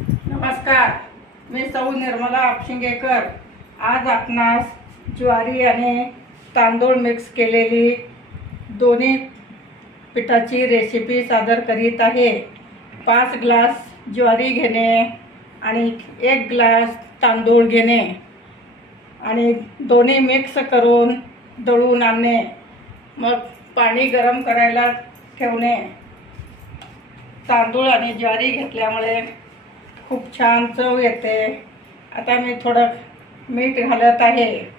नमस्कार मी सौ निर्मला आपशिंगेकर. आज आपणास ज्वारी आणि तांदूळ मिक्स केलेली दोन्ही पिठाची रेसिपी सादर करीत आहे. पाच ग्लास ज्वारी घेणे आणि एक ग्लास तांदूळ घेणे आणि दोन्ही मिक्स करून दळून आणणे. मग पाणी गरम करायला ठेवणे. तांदूळ आणि ज्वारी घेतल्यामुळे खूप छान चव येते. आता मी थोडं मीठ घालत आहे.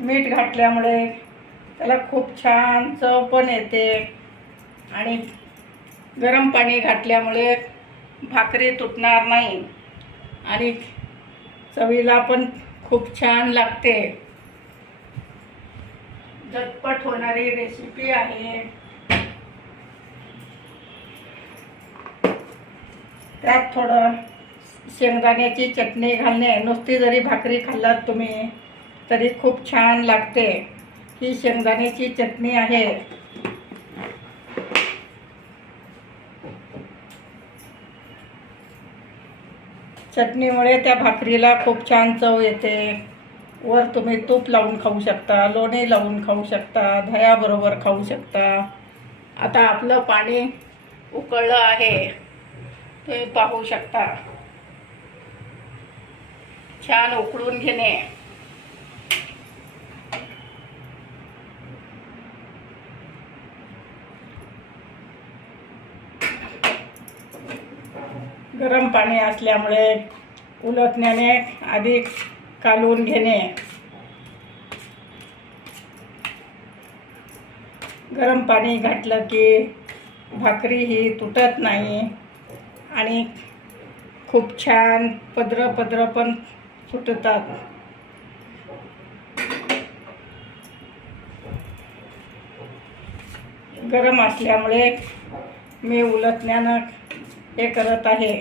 मीठ घातल्यामुळे त्याला खूप छान चव पण येते. आणि गरम पाणी घातल्यामुळे भाकरी तुटणार नाही. आणि चवीला पण खूप छान लागते. झटपट होणारी रेसिपी आहे. त्यात थोडं शेंगदाण्याची चटणी घालणे नुसती जरी भाकरी खाल्लात तुम्ही तरी खूप छान लागते. ही शेंगदाण्याची चटणी आहे. चटणीमुळे त्या भाकरीला खूप छान चव येते. वर तुम्ही तूप लावून खाऊ शकता लोणी लावून खाऊ शकता दह्याबरोबर खाऊ शकता. आता आपलं पाणी उकळलं आहे. तुम्ही पाहू शकता. छान उकळून घेणे. गरम पाणी असल्यामुळे उलटण्याने अधिक कालवून घेणे. गरम पाणी घातलं की भाकरी ही तुटत नाही. आणि खूप छान पदरं पदरं पण सुटतात गरम असल्यामुळे मी उलटण्यानं हे करत आहे.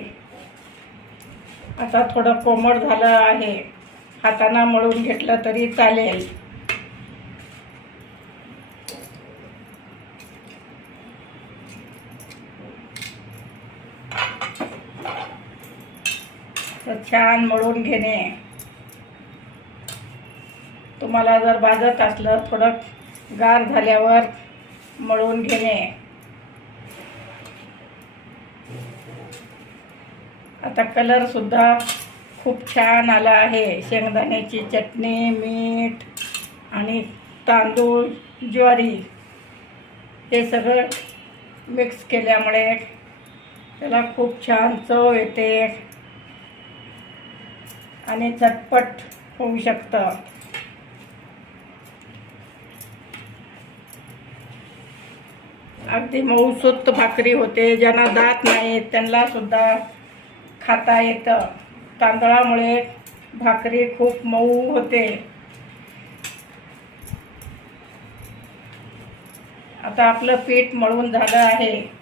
आता थोडं कोमट झालं आहे. हाताना मळून घेतलं तरी चालेल. तर छान मळून घेणे. तुम्हाला जर भाजत असलं थोडं गार झाल्यावर मळून घेणे. आता कलरसुद्धा खूप छान आला आहे. शेंगदाण्याची चटणी मीठ आणि तांदूळ ज्वारी हे सगळं मिक्स केल्यामुळे त्याला खूप छान चव येते आणि झटपट होऊ शकतं. अगदी मऊसूत भाकरी होते. ज्यांना दात नाही त्यांना सुद्धा खाता येतं. तांदळामुळे भाकरी खूप मऊ होते. आता आपलं पीठ मळून झालं आहे.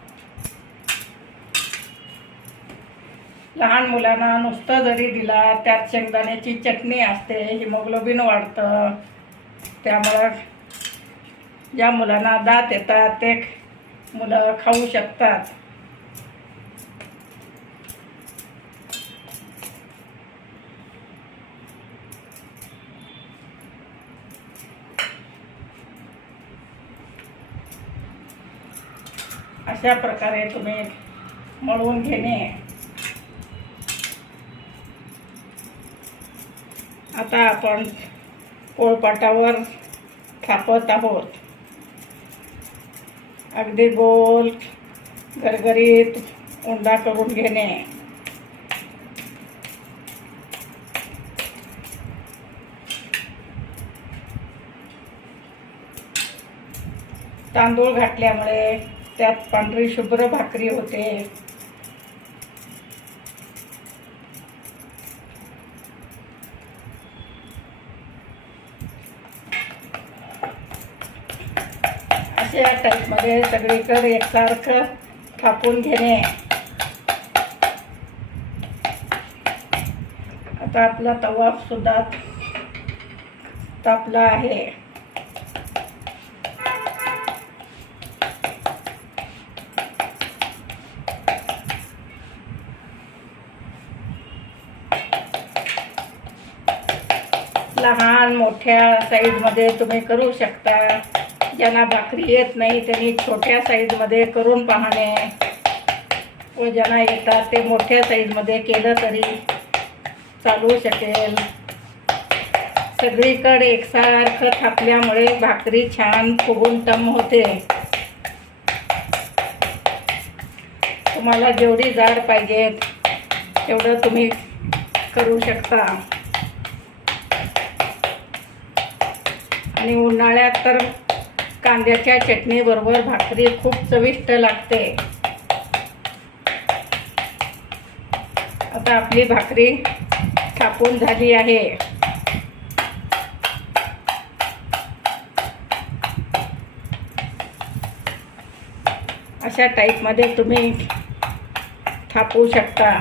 लहान मुलांना नुसतं जरी दिला त्यात शेंगदाण्याची चटणी असते हिमोग्लोबिन वाढतं. त्यामुळं ज्या मुलांना दात येतात ते मुलं खाऊ शकतात. अशा प्रकारे तुम्ही मळवून घेणे. आता आपण पोळपाटावर थापत आहोत. अगदी गोल गरगरीत उंडा करून घेणे. तांदूळ घातल्यामुळे त्यात पांढरी शुभ्र भाकरी होते. अशा टाईपमध्ये सगळीकडे एकसारखं थापून घेणे. आता आपला तवा सुद्धा तापला आहे. लहान मोठ्या साईजमध्ये तुम्ही करू शकता. ज्यांना भाकरी येत नाही त्यांनी छोट्या साईजमध्ये करून पाहणे. व ज्यांना येतात ते मोठ्या साईजमध्ये केलं तरी चालू शकेल. सगळीकडे एकसारखं थापल्यामुळे भाकरी छान फुगून टम होते. तुम्हाला जेवढी जाड पाहिजेत तेवढं तुम्ही करू शकता. आणि उन्हाळ्यात तर कांद्याच्या चटणीबरोबर भाकरी खूप चविष्ट लागते. आता आपली भाकरी थापून झाली आहे. अशा टाईपमध्ये तुम्ही थापू शकता.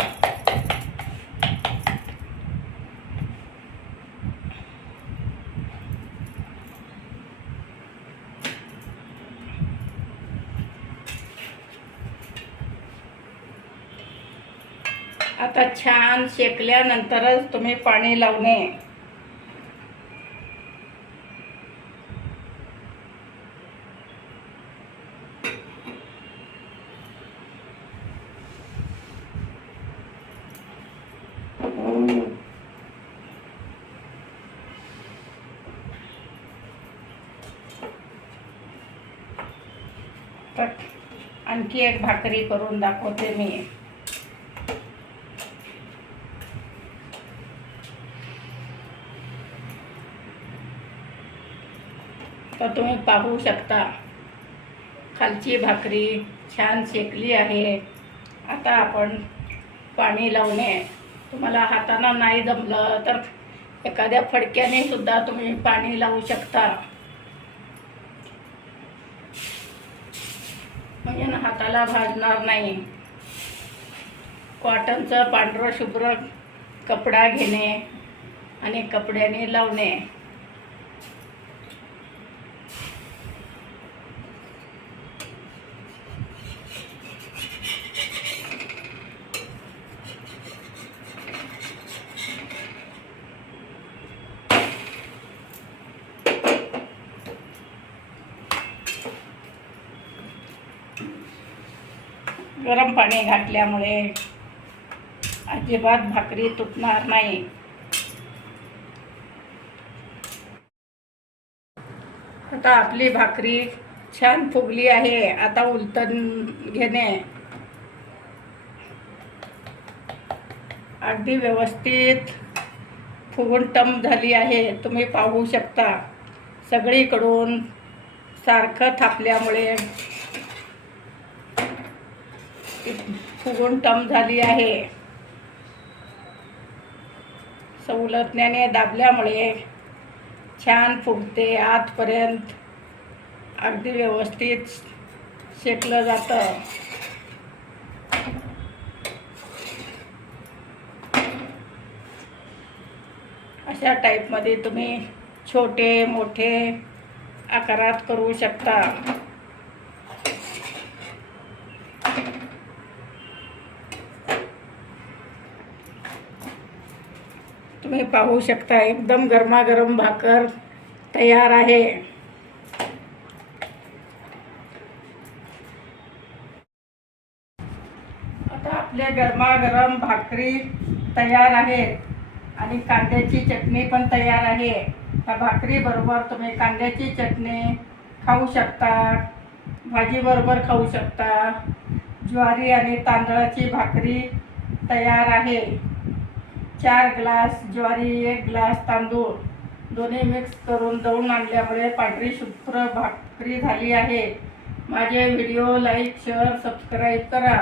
आता छान शेकल्यानंतरच तुम्ही पाणी लावणे. आणखी एक भाकरी करून दाखवते मी. तर तुम्ही पाहू शकता. खालची भाकरी छान शेकली आहे. आता आपण पाणी लावणे. तुम्हाला हातानं नाही जमलं तर एखाद्या फडक्याने सुद्धा तुम्ही पाणी लावू शकता. म्हणजे ना हाताला भाजणार नाही. कॉटनचं पांढरं शुभ्र कपडा घेणे आणि कपड्याने लावणे. गरम पाणी घातल्यामुळे अजिबात भाकरी तुटणार नाही. आता आपली भाकरी छान फुगली आहे. आता उलटण घेणे. अगदी व्यवस्थित फुगून टम झाली आहे. तुम्ही पाहू शकता. सगळीकडून सारखं थापल्यामुळे फुगून टम झाली आहे. सवलतण्याने दाबल्यामुळे छान फुगते आतपर्यंत अगदी व्यवस्थित शेकलं जातं. अशा टाईपमध्ये तुम्ही छोटे मोठे आकारात करू शकता. तुम्ही पाहू शकता एकदम गरमागरम भाकर तयार आहे. आता आपले गरमागरम भाकरी तयार आहेत आणि कांद्याची चटणी पण तयार आहे. त्या भाकरीबरोबर तुम्ही कांद्याची चटणी खाऊ शकता भाजीबरोबर खाऊ शकता. ज्वारी आणि तांदळाची भाकरी तयार आहे. चार ग्लास ज्वारी एक ग्लास तांदूळ दोन्ही मिक्स करून दळून आणल्यामुळे पांढरी शुभ्र भाकरी झाली आहे. माझे व्हिडिओ लाईक शेअर सबस्क्राईब करा.